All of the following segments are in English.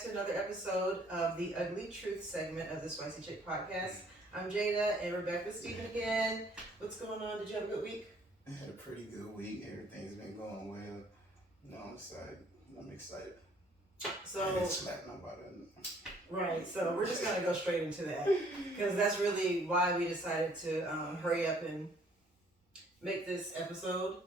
back to another episode of the Ugly Truth segment of the Spicy Chick podcast. I'm Jada, and we're back with Steven again. What's going on? Did you have a good week? I had a pretty good week. Everything's been going well. No, I'm excited. I'm excited. So I didn't slap nobody. Right, so we're just gonna go straight into that because that's really why we decided to hurry up and make this episode.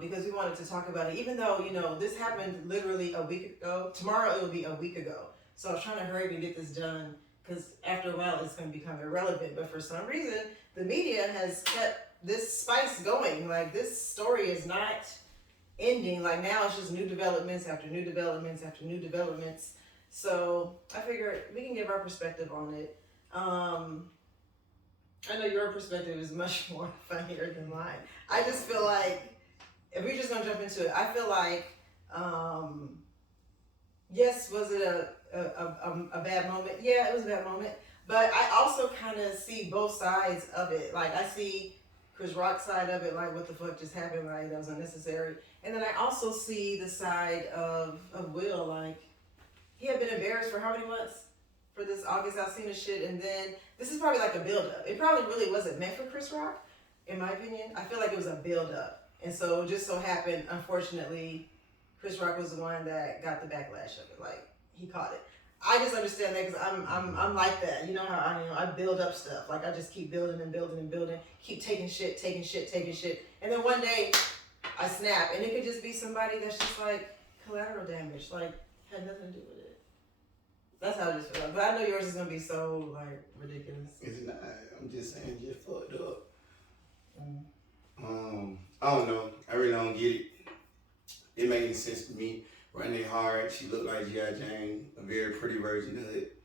Because we wanted to talk about it, even though, this happened literally a week ago. Tomorrow it will be a week ago. So I was trying to hurry up and get this done because after a while it's going to become irrelevant. But for some reason, the media has kept this spice going. Like, this story is not ending. Like, now it's just new developments after new developments after new developments. So I figured we can give our perspective on it. I know your perspective is much more funnier than mine. I just feel like, if we're just going to jump into it, I feel like, yes, was it a bad moment? Yeah, it was a bad moment. But I also kind of see both sides of it. Like, I see Chris Rock's side of it, like, what the fuck just happened? Like, that was unnecessary. And then I also see the side of Will. Like, he had been embarrassed for how many months? For this August Alsina shit. And then, this is probably like a build-up. It probably really wasn't meant for Chris Rock, in my opinion. I feel like it was a build-up. And so it just so happened, unfortunately, Chris Rock was the one that got the backlash of it. Like, he caught it. I just understand that because I'm like that. You know how I build up stuff. Like, I just keep building and building and building. Keep taking shit. And then one day, I snap. And it could just be somebody that's just like collateral damage. Like, had nothing to do with it. That's how I just feel. But I know yours is going to be so, like, ridiculous. It's not. I'm just saying, just fucked up. I don't know. I really don't get it. It made any sense to me. Running hard, she looked like G.I. Jane, a very pretty version of it.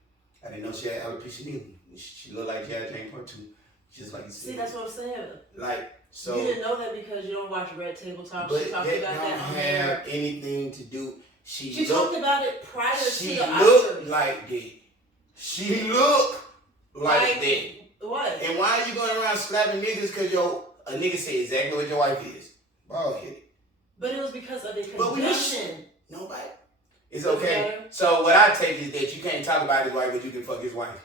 I didn't know she had alopecia neither. She looked like G.I. Jane Part 2, just like you said. See, that's what I'm saying. Like, so. You didn't know that because you don't watch Red Table Talk. But she talked that about don't that on have there. anything to do. She talked about it prior to the Oscars. She looked like that. She looked like that. What? And why are you going around slapping niggas because a nigga said exactly what your wife is? Bald headed. But it was because of a condition. Nobody. It's okay. So what I take is that you can't talk about his wife, but you can fuck his wife.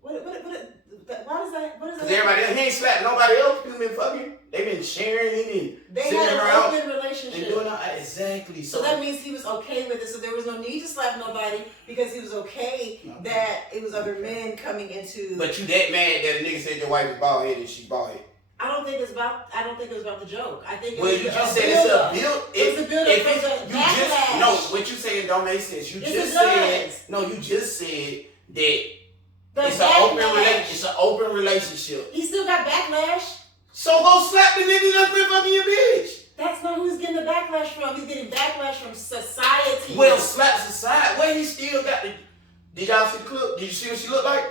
Why does that? Because everybody else, he ain't slapped nobody else. People been fucking. They been sharing it and they sitting had around an open relationship. and doing all exactly. So that means he was okay with it. So there was no need to slap nobody because he was okay that it was other men coming into. But you that mad that a nigga said your wife is bald headed and she's bald headed. I don't think it was about the joke. I think it well, was you just said it's a build. It's a build up for the backlash. No, what you saying don't make sense. You just said that it's an open relationship. He still got backlash. So go slap the nigga that's been fucking your bitch. That's not who he's getting the backlash from. He's getting backlash from society. Well, slap society. Well, he still got the. Did y'all see the clip? Did you see what she looked like?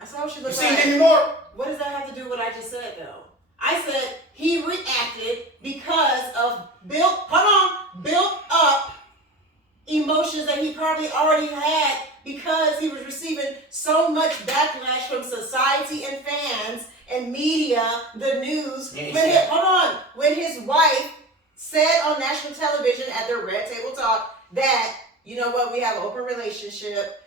I saw what she looked like. You see it anymore? What does that have to do with what I just said, though? I said he reacted because of built up emotions that he probably already had because he was receiving so much backlash from society and fans and media, the news. When his wife said on national television at the Red Table Talk that, you know what, we have an open relationship.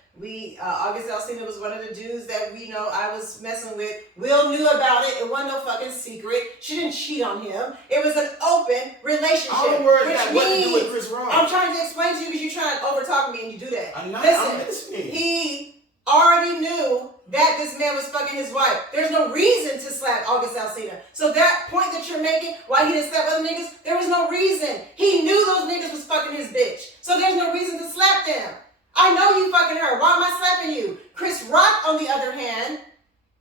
August Alsina was one of the dudes that I was messing with. Will knew about it. It wasn't no fucking secret. She didn't cheat on him. It was an open relationship. All words got what to do with Chris Rock. I'm trying to explain to you because you're trying to overtalk me and you do that. I'm not. Listen, I'm listening. He already knew that this man was fucking his wife. There's no reason to slap August Alsina. So that point that you're making, why he didn't slap other niggas, there was no reason. He knew those niggas was fucking his bitch. So there's no reason to slap them. I know you fucking her. Why am I slapping you? Chris Rock, on the other hand,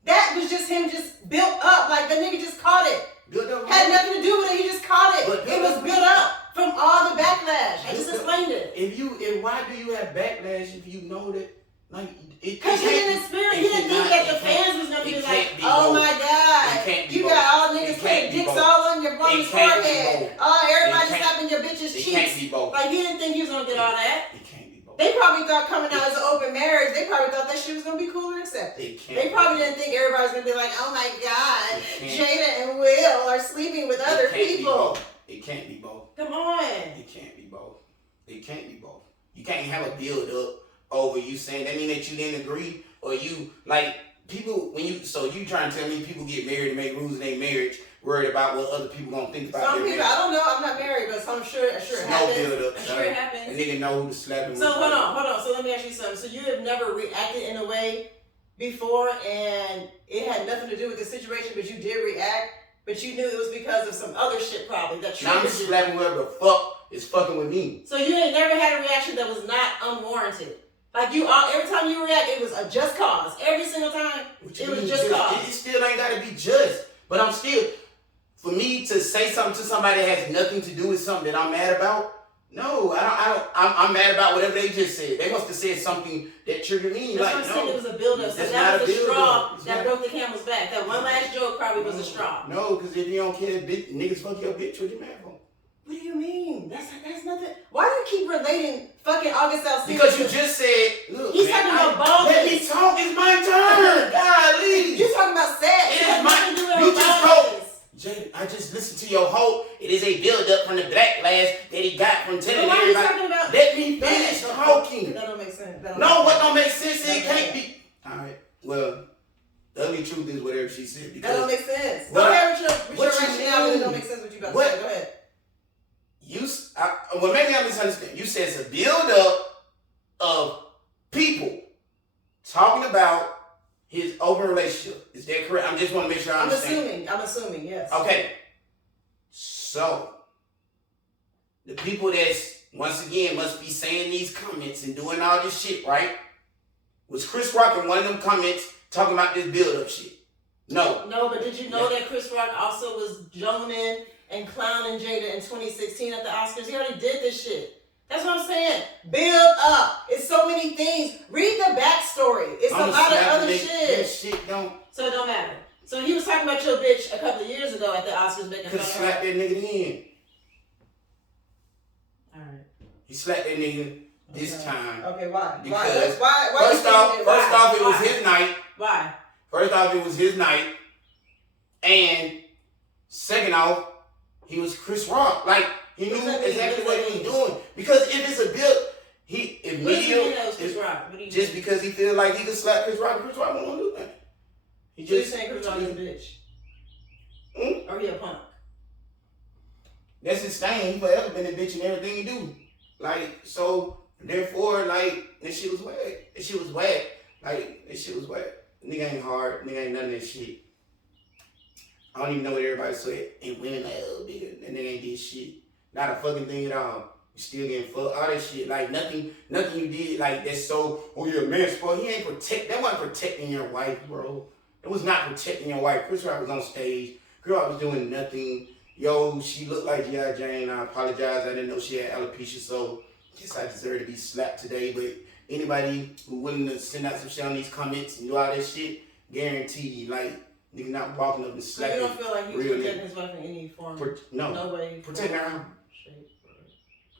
that was just him just built up. Like, the nigga just caught it. Had nothing to do with it. He just caught it. It was built up from all the backlash. I just explained it. Why do you have backlash if you know that? Because he didn't experience. He didn't think that the fans was going to be like, oh my God, you got all niggas putting dicks all on your forehead. Oh, everybody slapping your bitch's cheeks. It can't be both. Like, he didn't think he was going to get all that. It can't be both. They probably thought coming out as an open marriage, they probably thought that shit was going to be cool and accepted. They probably didn't think everybody was going to be like, oh my God, Jada and Will are sleeping with other people. It can't be both. Come on. It can't be both. It can't be both. You can't have a build up over you saying that mean that you didn't agree or you like people when you so you trying to tell me people get married and make rules in their marriage worried about what other people gonna think about some their people marriage. I don't know, I'm not married, but I'm sure it happens. I'm sure it happens. A nigga know who to slap him. So hold on. So let me ask you something. So you have never reacted in a way before and it had nothing to do with the situation, but you did react, but you knew it was because of some other shit probably that now I'm slapping whoever the fuck is fucking with me. So you ain't never had a reaction that was not unwarranted. Like you all, every time you react, it was a just cause. Every single time, it was just cause. It still ain't gotta be just, but I'm still. For me to say something to somebody that has nothing to do with something that I'm mad about, no, I'm mad about whatever they just said. They must have said something that triggered me. That's like, what I'm saying, it was a build-up. So that was the straw that broke the camel's back. That one last joke probably was a straw. No, because if you don't care, niggas fuck your bitch, what you mad for? What do you mean? That's nothing. Why do you keep relating fucking August Alsina? Because you just said, look, he's talking about baldness. Let me talk. It's my turn. Golly. You're talking about sex. It is my. You just told. Jada, I just listened to your whole. It is a build-up from the backlash that he got from telling everybody. Let me finish talking. That don't make sense. What don't make sense? It can't be. All right. Well, the ugly truth is whatever she said. That don't make sense. Go ahead with your rationale. It don't make sense what you about to say. Go ahead. Well, maybe I misunderstand. You said it's a build-up of people talking about his open relationship. Is that correct? I just want to make sure I understand. I'm assuming, yes. Okay. So, the people that's, once again, must be saying these comments and doing all this shit, right? Was Chris Rock in one of them comments talking about this build-up shit? No. No, but did you know that Chris Rock also was joning and clowning Jada in 2016 at the Oscars? He already did this shit. That's what I'm saying. Build up. It's so many things. Read the backstory. It's a lot of other shit. So it don't matter. So he was talking about your bitch a couple of years ago at the Oscars making fun of her. Slap that nigga in. Alright. He slapped that nigga this time. Okay, why? Because why first off, it was his night. Why? First off, it was his night. And second off, he was Chris Rock. Like, he knew exactly what he was doing. Because if it's a build, just because he feels like he can slap Chris Rock won't do that. So you're saying Chris Rock is a bitch? Or he a punk? That's his thing. He forever been a bitch in everything he do. Like, so, therefore, like, this shit was whack. This shit was whack. Like, this shit was whack. Nigga ain't hard. Nigga ain't none of that shit. I don't even know what everybody said. And women like, oh, nigga, that nigga ain't did shit. Not a fucking thing at all. You still getting fucked. All that shit. Like, nothing you did, like, that's so, oh, you're a man sport. He ain't that wasn't protecting your wife, bro. It was not protecting your wife. Chris Rock was on stage. Chris Rock was doing nothing. Yo, she looked like G.I. Jane. I apologize. I didn't know she had alopecia, so I guess I deserve to be slapped today. But anybody who willing to send out some shit on these comments and do all that shit, guaranteed, like, nigga not walking up and slapping. So you don't feel like he was protecting his wife in any form? No way. Protecting her.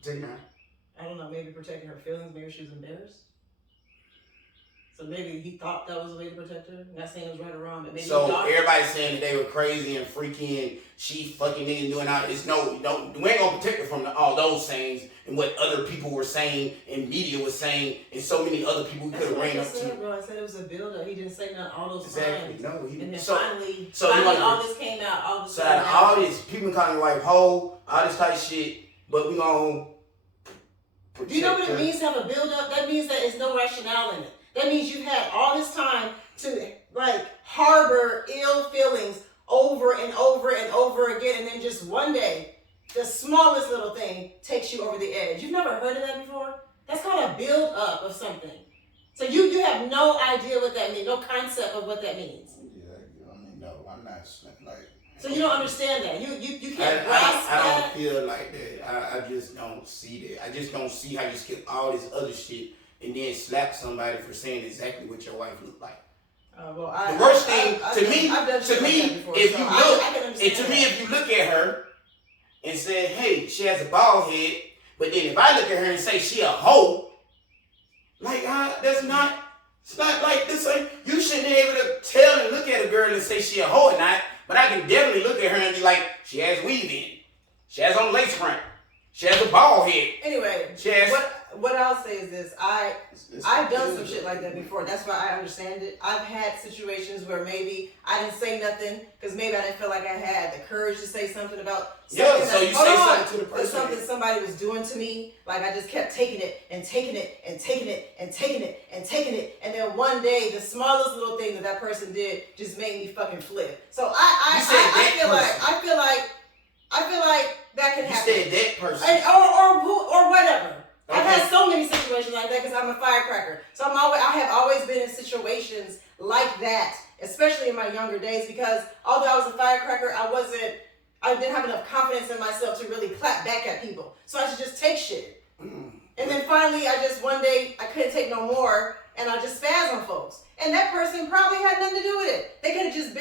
Protecting her. I don't know, maybe protecting her feelings. Maybe she was embarrassed. So maybe he thought that was a way to protect her. I'm not saying it was right or wrong, but maybe so everybody's saying that they were crazy and freaky and she fucking nigga doing all this. No, we ain't gonna protect her from all those things and what other people were saying and media was saying and so many other people who could have ran up to. Bro, I said it was a build-up. He didn't say nothing all those exactly. times. No, and then finally all this came out. So out of all this, people calling your wife hoe, all this type of shit, but we gonna protect. Do you know what it means to have a build-up? That means that there's no rationale in it. That means you've had all this time to like harbor ill feelings over and over and over again, and then just one day, the smallest little thing takes you over the edge. You've never heard of that before? That's called a build-up of something. So you have no idea what that means, no concept of what that means. Yeah, I mean, no, I'm not like. So you don't understand that. You can't grasp that. I don't feel like that. I just don't see that. I just don't see how you skip all this other shit and then slap somebody for saying exactly what your wife looked like. The worst thing if you look at her and say, hey, she has a bald head, but then if I look at her and say she a hoe, like it's not like this. You shouldn't be able to tell and look at a girl and say she a hoe or not, but I can definitely look at her and be like, she has weave in, she has on lace front, she has a bald head. Anyway, what I'll say is this: I done some shit like that before. That's why I understand it. I've had situations where maybe I didn't say nothing because maybe I didn't feel like I had the courage to say something about something. Yeah, so you say something to the person. Something somebody was doing to me. Like I just kept taking it and taking it and taking it and taking it and taking it. And then one day, the smallest little thing that person did just made me fucking flip. So I feel like that can happen. You said that person. Or whatever. Okay. I've had so many situations like that because I'm a firecracker. So I have always been in situations like that, especially in my younger days, because although I was a firecracker, I didn't have enough confidence in myself to really clap back at people. So I should just take shit. And then finally, one day, I couldn't take no more, and I just spazzed on folks. And that person probably had nothing to do with it. They could have just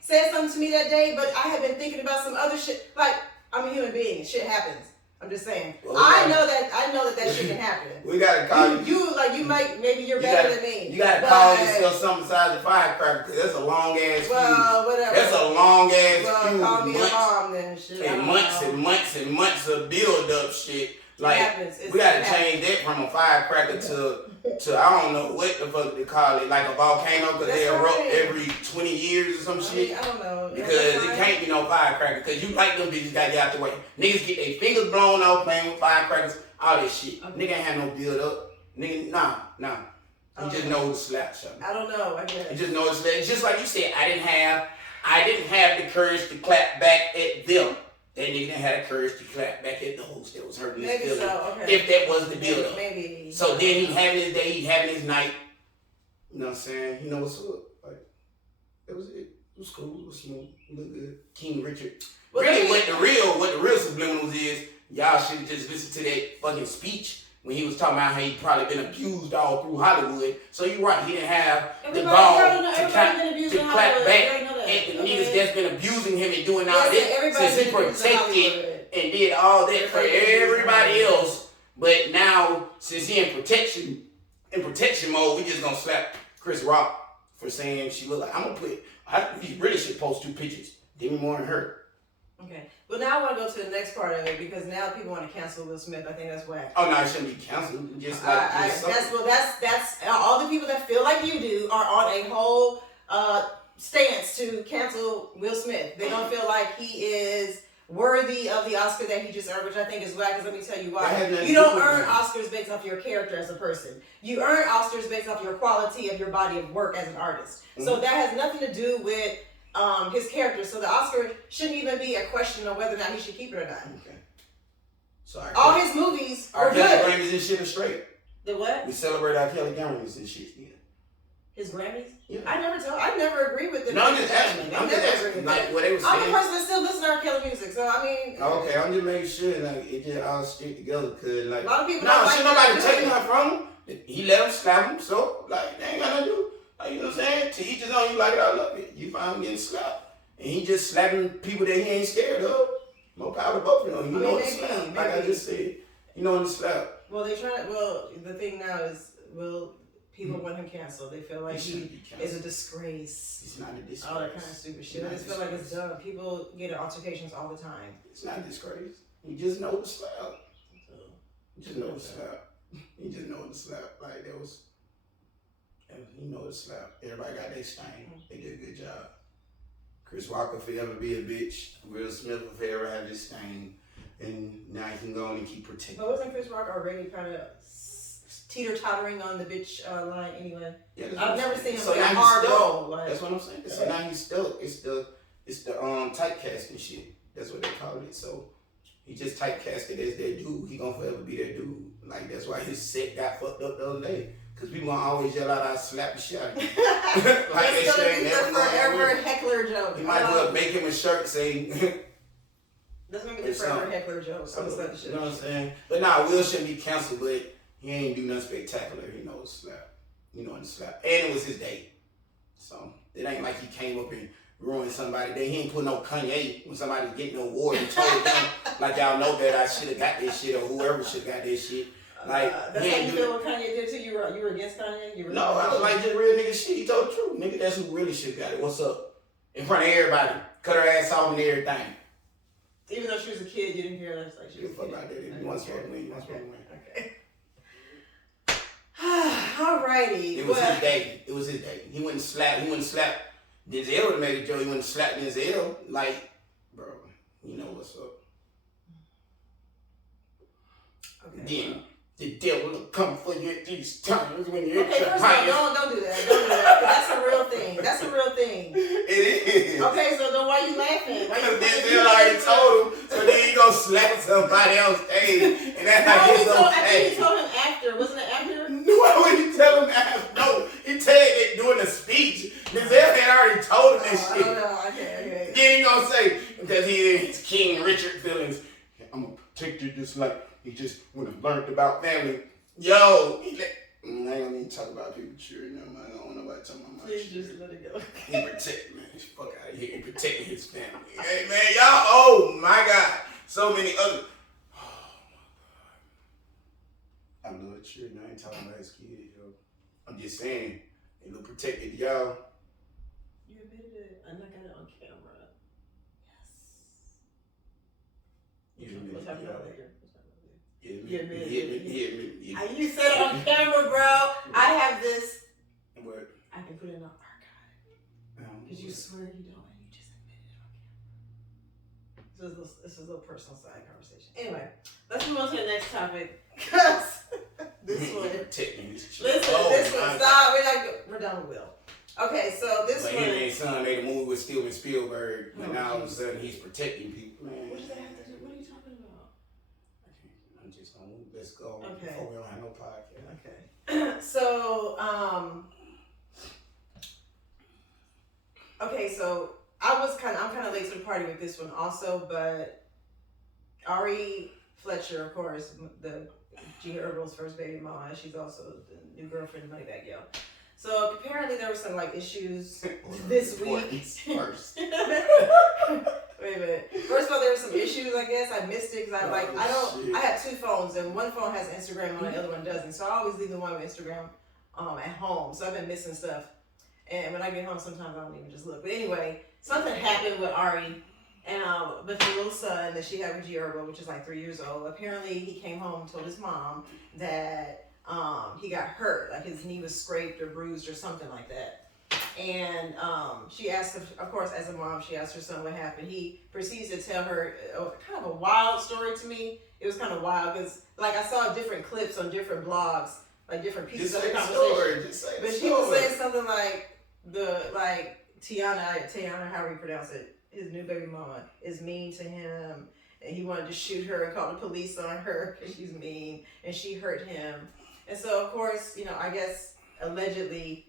said something to me that day, but I had been thinking about some other shit. Like, I'm a human being. Shit happens. I'm just saying. Well, I know that shit can happen. We gotta call Maybe you're better than me. You gotta call yourself something besides a firecracker, because that's a long ass fuse. Well, whatever. That's a long ass fuse. Call me a mom then, shit. And months of build up shit. Like, we gotta change that from a firecracker to I don't know what the fuck they call it, like a volcano, because they erupt every 20 years or some shit. I don't know. Because it can't be no firecracker, because you like them bitches gotta get out the way. Niggas get their fingers blown off playing with firecrackers, all that shit. Okay. Nigga ain't have no build up. Nigga, nah. You just know who to slap something. I don't know, I guess. You just know it's like, just like you said, I didn't have the courage to clap back at them. That nigga didn't have the courage to clap back at the host that was hurting his feelings. So, okay. If that was the build up. Maybe. So then he having his day, he having his night. You know what I'm saying? You know what's up? Like, that was it. It was cool, it was smooth, it looked good. King Richard. Well, really what the real subliminals is, y'all should just listen to that fucking speech when he was talking about how he probably been abused all through Hollywood. So you're right, he didn't have the gall to clap back at the niggas that's been abusing him and doing all that, since he protected and did all that for everybody else. But now, since he in protection mode, we just gonna slap Chris Rock for saying she look like, he really should post 2 pictures. Demi Moore and her. Okay. Well, now I want to go to the next part of it, because now people want to cancel Will Smith. I think that's whack. Oh no, it shouldn't be canceled. Just like that's all the people that feel like you do are on a whole stance to cancel Will Smith. They don't feel like he is worthy of the Oscar that he just earned, which I think is whack. Because let me tell you why. You don't earn Oscars based off your character as a person. You earn Oscars based off your quality of your body of work as an artist. Mm-hmm. So that has nothing to do with his character. So the Oscar shouldn't even be a question of whether or not he should keep it or not. Okay. Sorry. All his movies are good. Our Kelly Grammys and shit are straight. The what? We celebrate our Kelly Grammys and shit. Yeah. His Grammys? Yeah. I never agree with the. No, I'm just asking. I'm just asking. Like what they were saying. I'm the person that still listens to R. Kelly music, so I mean. Okay, I'm just making sure like it just all stick together, cause like. A lot of people. No, should nobody taking her from him. He let him slap him, so like they ain't got nothing to do. Like, you know what I'm saying? To each his own. You like it, I love it. You find him getting slapped. And he just slapping people that he ain't scared of. More power to both of them. You know what the slap. Like I just said. You know what the slap. Well, the thing now is, people want him canceled. They feel like he is a disgrace. He's not a disgrace. All that kind of stupid shit. I just feel like it's dumb. People get in altercations all the time. It's not a disgrace. He just knows the slap. He just knows the slap. He just knows the slap. Like that was. He knows the slap. Everybody got their stain. They did a good job. Chris Rock will forever be a bitch. Will Smith will forever have his stain. And now he can go on and keep protecting. But wasn't Chris Rock already kind of teeter-tottering on the bitch line anyway? Yeah, I've never seen him play a hard role. Like, that's what I'm saying. So now he's stuck. It's the typecasting shit. That's what they call it. So he just typecasted as that dude. He gonna forever be that dude. Like that's why his set got fucked up the other day. Cause we gonna always yell out, "I slap the shit out of you." Like that's gonna be the forever heckler joke. You might as well make him a shirt saying. That's gonna be the forever heckler joke. So slap the shit. You know what I'm saying? But nah, Will shouldn't be canceled. But he ain't do nothing spectacular. He knows slap. You know, and slap. And it was his day. So it ain't like he came up and ruined somebody's day. He ain't put no Kanye when somebody's getting an award and told them like y'all know that I should have got this shit or whoever should have got this shit. Like that's how you feel what Kanye did to you. You were against Kanye. No, I was like just real nigga shit. He told the truth, nigga. That's who really should got it. What's up? In front of everybody, cut her ass off and everything. Even though she was a kid, you didn't hear that. Like she was a kid. Fuck about that. You want to win. You want to win. Okay. All right. righty. It was his day. It was his day. He wouldn't slap. Denzel would have made a joke. He wouldn't slap Denzel. Like, bro, you know what's up. Okay. Then the devil will come for you at these times when you're okay, first of all, don't do that. Don't do that. That's a real thing. That's a real thing. It is. Okay, so then why you laughing? Because Denzel already told him, so then he gonna slap somebody on stage, and that's how it's okay. I think he told him after. Wasn't it after? No, why would he tell him after? No, he tell it during the speech. Denzel had already told him this shit. I don't know. Okay. Then he gonna say, because he in his King Richard feelings, I'm gonna protect you just like he just would have learned about family. Yo, I ain't gonna even talk about people's children. I don't want nobody talking about my Please children. just let it go. He protect, man. Fuck out of here. He protecting his family. Hey, man, y'all, oh my God. So many other. Oh my God. I love children. I ain't talking about his kids, yo. I'm just saying, they look protected, y'all. You admitted it. I got it on camera. Yes. We'll talk about it later. You said it on camera, bro. I have this. What? I can put it in an archive. Because you swear you don't, and you just admitted it on camera. This is a little personal side conversation. Anyway, let's move on to the next topic. Because this one. This one. Stop. We're done with Will. Okay, so this one. Him and his son made a movie with Steven Spielberg, and now all of a sudden he's protecting people. Man, what does that have to do? What are you talking about? I'm just gonna let's go okay. Before we don't have no podcast. Okay. So, okay, so I'm kind of late to the party with this one also, but Ari Fletcher, of course, the Gherbo's first baby mama, she's also the new girlfriend of Moneybagg Yo. So apparently there were some like issues this week. First. Wait a minute. First of all, there were some issues. I guess I missed it because I have two phones and one phone has Instagram and the other one doesn't. So I always leave the one with Instagram at home. So I've been missing stuff, and when I get home, sometimes I don't even just look. But anyway, something happened with Ari and with the little son that she had with Gherbo, which is like 3 years old. Apparently, he came home and told his mom that he got hurt, like his knee was scraped or bruised or something like that. And she asked, of course, as a mom, she asked her son what happened. He proceeds to tell her kind of a wild story to me. It was kind of wild because, like, I saw different clips on different blogs, like different pieces of the conversation. But she was saying something like Tiana, however you pronounce it, his new baby mama is mean to him, and he wanted to shoot her and call the police on her because she's mean and she hurt him. And so, of course, I guess allegedly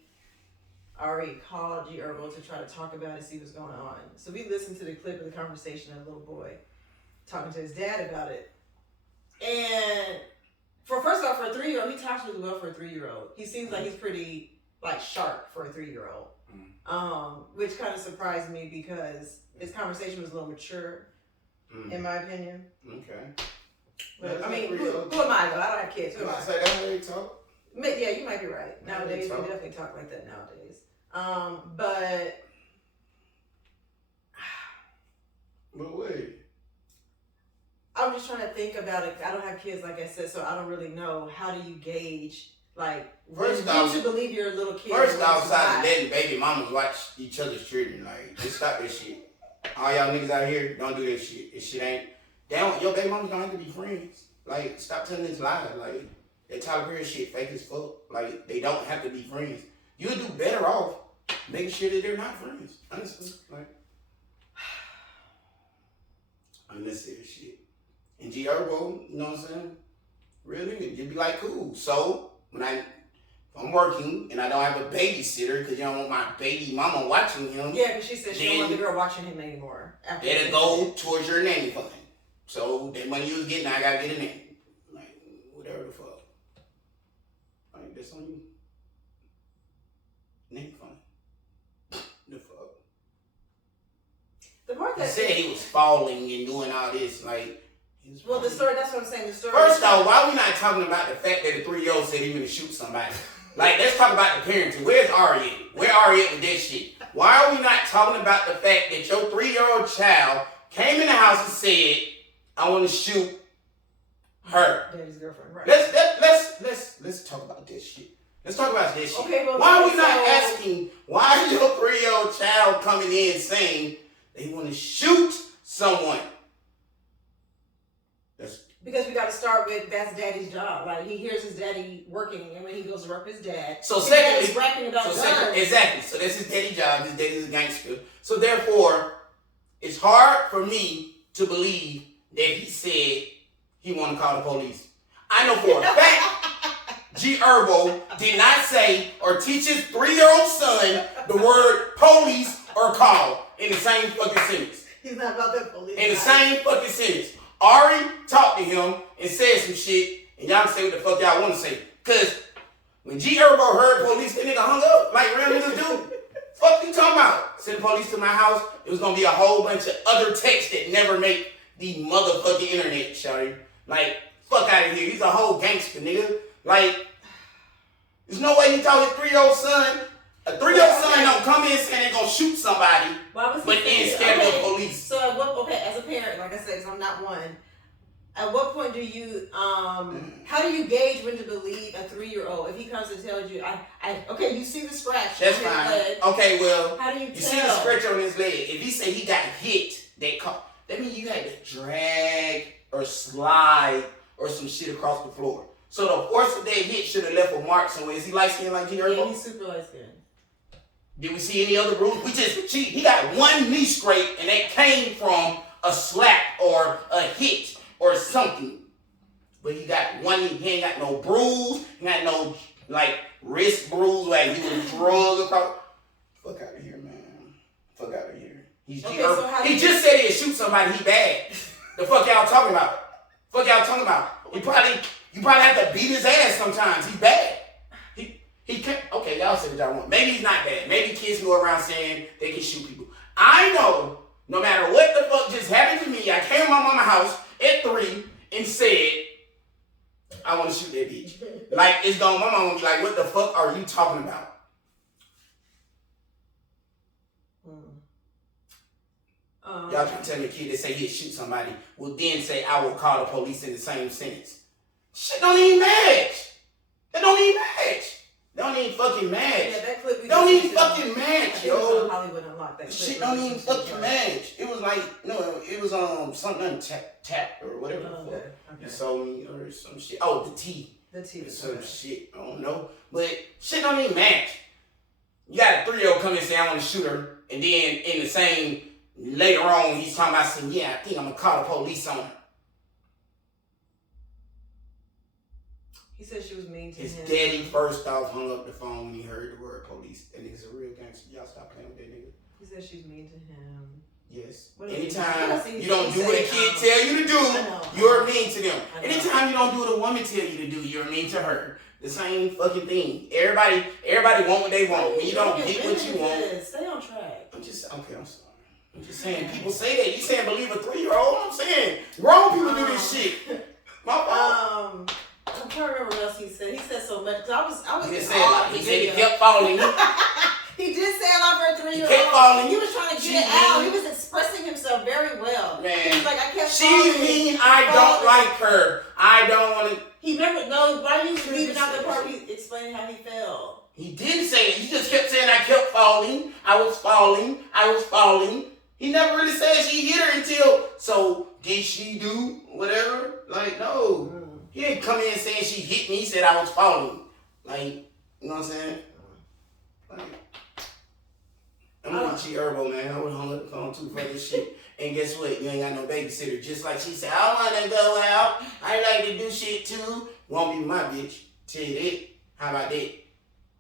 Ari called Gherbo to try to talk about it, see what's going on. So we listened to the clip of the conversation of the little boy talking to his dad about it. And first of all, for a 3-year-old, he talks really well for a 3-year-old. He seems like he's pretty sharp for a 3-year-old, which kind of surprised me because his conversation was a little mature, in my opinion. Okay. But, I mean, who am I though? I don't have kids. Who am I? Say that's how they talk. Yeah, you might be right. Nowadays, we definitely talk like that nowadays. But wait. I'm just trying to think about it. I don't have kids, like I said, so I don't really know. How do you gauge, first off, you should believe you're a little kid? First off, stop letting baby mamas watch each other's children. Just stop this shit. All y'all niggas out here, don't do this shit. This shit ain't. Your baby mamas don't have to be friends. Stop telling this lie. That Tyler Perry shit fake as fuck. They don't have to be friends. You'll do better off making sure that they're not friends. Honestly. Unnecessary shit. And Gherbo, you know what I'm saying? Really? You'd be cool. So, if I'm working and I don't have a babysitter because you don't want my baby mama watching him. Yeah, because she said she don't want the girl watching him anymore. That'll go towards your nanny fund. So, that money you was getting, I gotta get a nanny. Whatever the fuck. That's on you. Nanny fund. The fuck. The part that he said he was falling and doing all this, the story, that's what I'm saying. The story. First off, why are we not talking about the fact that the 3-year-old said he gonna shoot somebody? Let's talk about the parenting. Where's Ari at? Where Ari at with that shit? Why are we not talking about the fact that your 3-year-old child came in the house and said, I want to shoot her? Daddy's girlfriend, right? Let's talk about this shit. Let's talk about this shit. Okay, well, why are we not asking, why is your 3-year-old child coming in saying they want to shoot someone? Because we got to start with that's daddy's job. Like, he hears his daddy working, and when he goes to work with his dad, his dad is rapping about guns. Exactly. So that's his daddy's job. His daddy's a gangster. So therefore, it's hard for me to believe that he said he want to call the police. I know for a fact Gherbo did not say or teach his 3-year-old son the word police or call in the same fucking sentence. He's not about that police. In the same fucking sentence. Ari talked to him and said some shit, and y'all can say what the fuck y'all want to say. Because when Gherbo heard police, that nigga hung up like real niggas do. Fuck you talking about? Send the police to my house. It was going to be a whole bunch of other texts that never make the motherfucking internet, shawty. Like, fuck out of here. He's a whole gangster, nigga. Like, there's no way he told his 3-year-old son. A 3-year-old son don't come in saying they're going to shoot somebody, but then scared of the police. So at what, as a parent, like I said, because I'm not one, at what point do you, how do you gauge when to believe a 3-year-old? If he comes and tells you, okay, you see the scratch That's on his fine. leg. Okay, well, how do you see the scratch on his leg. If he say he got hit, that means you had to drag or slide or some shit across the floor. So the force of that hit should have left a mark somewhere. Is he light skinned like Gherbo? Yeah, he's super light skinned. Did we see any other bruise? He got one knee scrape, and that came from a slap or a hit or something. But he got one knee. He ain't got no bruise. He got no, like, wrist bruise like he was drugged across. Fuck out of here, man. Fuck out of here. He's okay, so he just said he'd shoot somebody. He bad. The fuck y'all talking about? Fuck y'all talking about? You probably have to beat his ass sometimes. He's bad. He can't. Okay, y'all say what y'all want. Maybe he's not bad. Maybe kids go around saying they can shoot people. I know no matter what the fuck just happened to me, I came to my mama's house at 3 and said, I want to shoot that bitch. Like, it's going, my mama gonna be like, what the fuck are you talking about? Y'all trying to tell me a kid that say he'll shoot somebody will then say, I will call the police in the same sentence. Shit don't even match. That don't even match. Don't even fucking match. Yeah, that clip don't even fucking match, yo. Hollywood Unlocked, that shit don't even fucking match. It was like, no, it was something tap or whatever. Okay. You saw me or some shit. Oh, the T. The T. Some shit. I don't know. But shit don't even match. You got a 3-year-old come and say, I want to shoot her. And then in the same, later on, he's talking about saying, yeah, I think I'm going to call the police on her. He said she was mean to him. His daddy first off hung up the phone when he heard the word police. That nigga's a real gangster. Y'all stop playing with that nigga. He said she's mean to him. Yes. What anytime you don't do what a kid tell you to do, you're mean to them. Anytime you don't do what a woman tell you to do, you're mean to her. The same fucking thing. Everybody want what they want. When you don't get what you want. Stay on track. I'm sorry. I'm just saying, people say that. You saying believe a 3-year-old? I'm saying grown people do this shit. My fault. I'm trying to remember what else he said. He said so much. Cause I was he said he kept falling. He did say a lot for a 3-year-old. He kept falling. He was trying to get it out. He was expressing himself very well. Man. He was like, I kept falling. She mean I don't like her. I don't want to. He remember, no, why are you leaving out the part he explaining how he fell? He didn't say it. He just kept saying I kept falling. I was falling. He never really said she hit her until, so did she do whatever? Like, no. He didn't come in saying she hit me. He said I was falling. Like, you know what I'm saying? Like, I'm gonna Gherbo, man. I would have hung up the phone too for this shit. And guess what? You ain't got no babysitter. Just like she said, I want to go out. I like to do shit too. Won't be my bitch. Tell you that. How about that?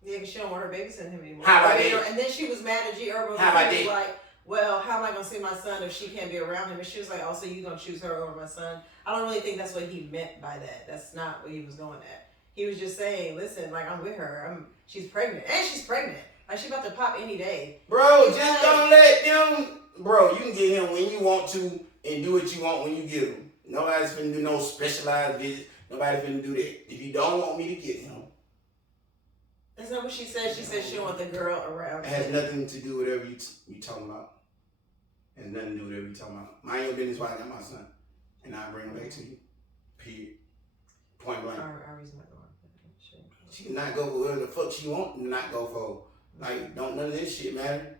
Yeah, because she don't want her babysitting him anymore. How about that? And then she was mad at Gherbo. How about that? Like, well, how am I going to see my son if she can't be around him? And she was like, oh, so you going to choose her over my son? I don't really think that's what he meant by that. That's not what he was going at. He was just saying, listen, like, I'm with her. She's pregnant. And she's pregnant. Like, she's about to pop any day. Bro, just don't let them. Bro, you can get him when you want to and do what you want when you get him. Nobody's finna do no specialized visit. Nobody's finna do that. If you don't want me to get him. That's not what she said. She said she don't want the girl around. It has nothing to do with whatever you talking about. It has nothing to do with whatever you talking about. Mind your business why I got my son. And I'll bring him back to you. Period. Point blank. Ari's not going. She can not go for whatever the fuck she want to not go for. Like, don't none of this shit matter.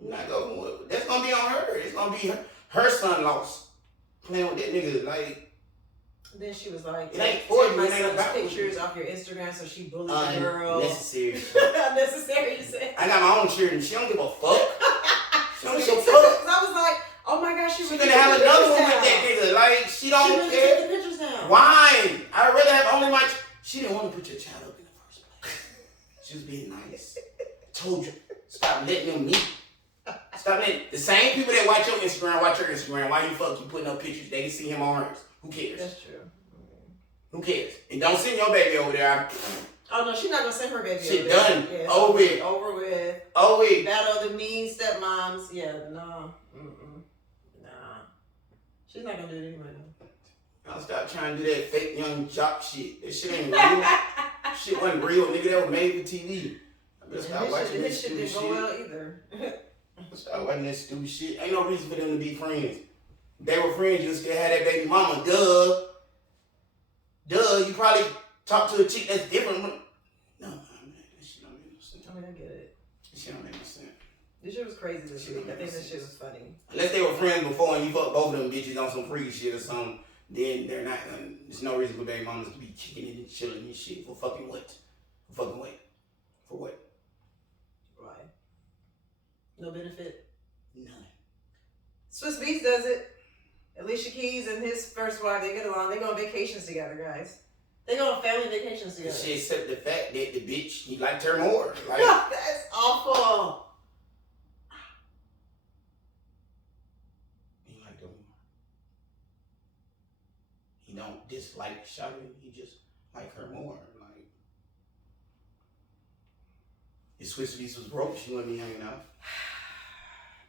Not go for what. That's gonna be on her. It's gonna be her son lost playing with that nigga. Like, then she was like, it ain't for you. my It ain't son's about pictures off your Instagram, so she bullied the girl. Unnecessary. Unnecessary, you said. I got my own children. She don't give a fuck. She don't give a fuck. I was like, oh my gosh, she gonna have another one with that nigga. Like, she don't care. Take the pictures down. Why? I'd rather have only my. She didn't want to put your child up in the first place. She was being nice. Told you, stop letting them meet. Stop letting the same people that watch your Instagram. Why you fuck you putting up pictures? They can see him on hers. Who cares? That's true. Who cares? And don't send your baby over there. Oh no, she's not gonna send her baby. Shit over done. there. Yeah, over with. Over with. Over with. Battle of the mean stepmoms. Yeah, no. Nah. She's not gonna do it anyway. I'll stop trying to do that fake young jock shit. That shit ain't real. Shit wasn't real, nigga. That was made for TV. I better stop watching that stupid shit. Didn't go well either. Stop watching that stupid shit. Ain't no reason for them to be friends. They were friends, you still had that baby mama. Duh. You probably talk to a chick that's different. No, man, that shit don't make no sense. I mean, I get it. That shit don't make no sense. This shit was crazy this week. I think this shit was funny. Unless they were friends before and you fucked both of them bitches on some freaky shit or something, then they're not. There's no reason for baby mamas to be kicking it and chilling and shit. For fucking what? For fucking what? For what? Why? No benefit? None. Swiss Beats does it. Alicia Keys and his first wife, they get along. They go on vacations together, guys. They go on family vacations together. Shit, except the fact that the bitch, he liked her more. Like, that's awful. He liked her more. He don't dislike Shawty. He just like her more. Like, if Swiss Beats was broke, she wouldn't be hanging out.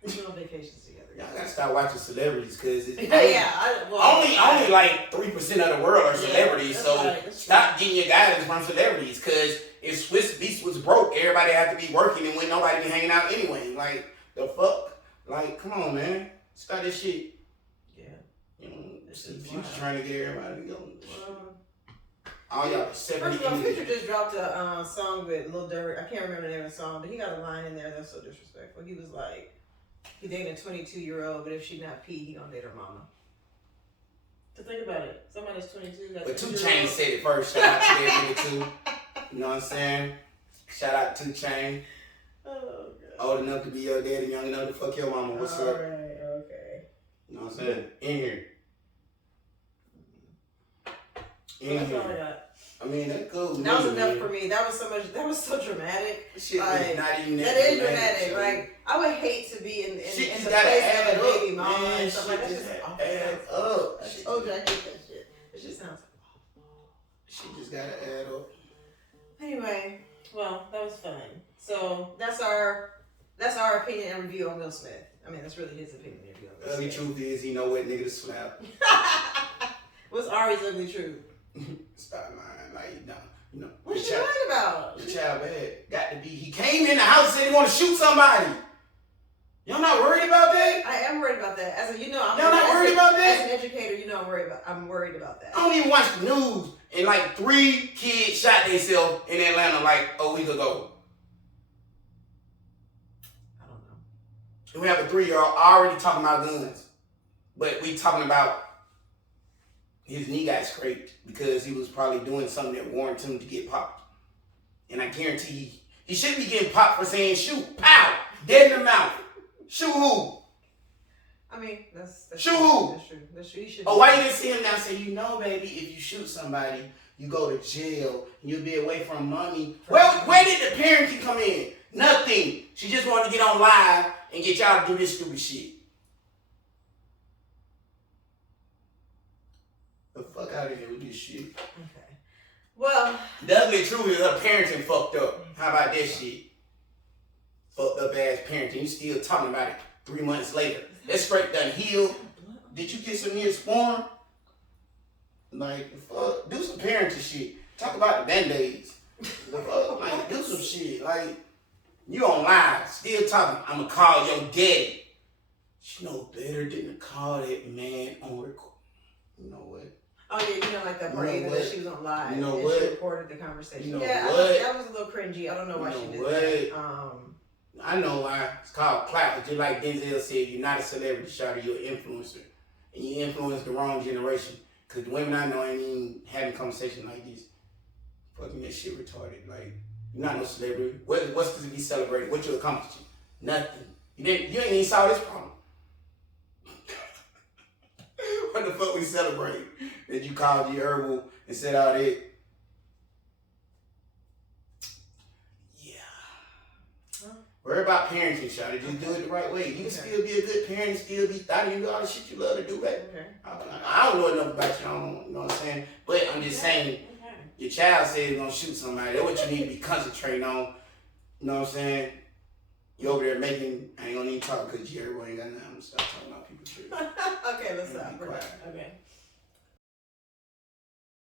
They go on vacations together. Y'all gotta stop watching celebrities because it's only like 3% of the world are celebrities. So stop getting your guidance from celebrities because if Swiss Beats was broke, everybody had to be working and when nobody be hanging out anyway. Like the fuck? Like, come on, man. Stop this shit. Yeah. You know, Future trying to get everybody to go. All y'all 70. First of all, Future just dropped a song with Lil Durk. I can't remember the name of the song, but he got a line in there that's so disrespectful. He was like, he dating a 22-year-old, but if she not pee, he gonna date her mama. So think about it. Somebody's 22. But 2 Chainz said it first. Shout out to that nigga too. You know what I'm saying? Shout out to 2 Chainz. Oh, God. Old enough to be your daddy, young enough to fuck your mama. What's up? Alright, okay. You know what I'm saying? In here. That's all I got. I mean, that cool. That was enough for me. That was so much. That was so dramatic. Shit like, not even that is dramatic. So. Like, I would hate to be in the place of a baby mama and stuff like that. That's just awful. Add up. Oh, I hate that shit. It just sounds awful. She just gotta add up. Anyway, well, that was fun. So that's our opinion and review on Will Smith. I mean, that's really his opinion and review on Will Smith. The truth is, he know what nigga to slap. What's Ari's ugly truth? Stop lying. Like, no, you know. What's she lying about? The child bad. Got to be. He came in the house and said he want to shoot somebody. Y'all not worried about that? I am worried about that. As a, y'all not worried about that? As an educator, I'm worried about that. I don't even watch the news. And like 3 kids shot themselves in Atlanta like a week ago. I don't know. And we have a 3-year-old already talking about guns. But we talking about his knee got scraped because he was probably doing something that warranted him to get popped. And I guarantee he should be getting popped for saying shoot. Pow! Dead in the mouth. Shoot who? I mean, that's shoot who? That's true. That's true. Oh, why you didn't see him now say, you know, baby, if you shoot somebody, you go to jail and you'll be away from mommy. Well, where did the parenting come in? Nothing. She just wanted to get on live and get y'all to do this stupid shit. The fuck out of here with this shit. Okay. Well, the ugly truth is her parenting fucked up. How about that shit? Fucked up ass parenting. You still talking about it 3 months later. That straight done healed. Did you get some Neosporin? Like, fuck, do some parenting shit. Talk about the band-aids. Like, do some shit. Like, you on live, still talking. I'ma call your daddy. You know better than to call that man on record. You know what? Oh yeah, you know, like that part that she was on live. You know and what? She recorded the conversation. You know yeah, what? that was a little cringy. I don't know why she did that. I know why. It's called clout. Just like Denzel said, you're not a celebrity, shawty, you're an influencer. And you influence the wrong generation. Because the women I know ain't even having conversations like this. Fucking that shit retarded. Like, you're not no celebrity. What's to be celebrated? What you accomplished? Nothing. You ain't even saw this problem. What the fuck we celebrate? That you called Gherbo and said all that. Worry about parenting, shawty. Just do it the right way. You can still be a good parent and still be thought and do all the shit you love to do, baby. Okay. I don't know enough about you, you know what I'm saying? But I'm just saying, your child says he's gonna shoot somebody. That's what you need to be concentrating on. You know what I'm saying? You over there making, I ain't gonna even talk because Gherbo ain't got nothing. I'm gonna stop talking about people shit. Okay, let's stop. Okay.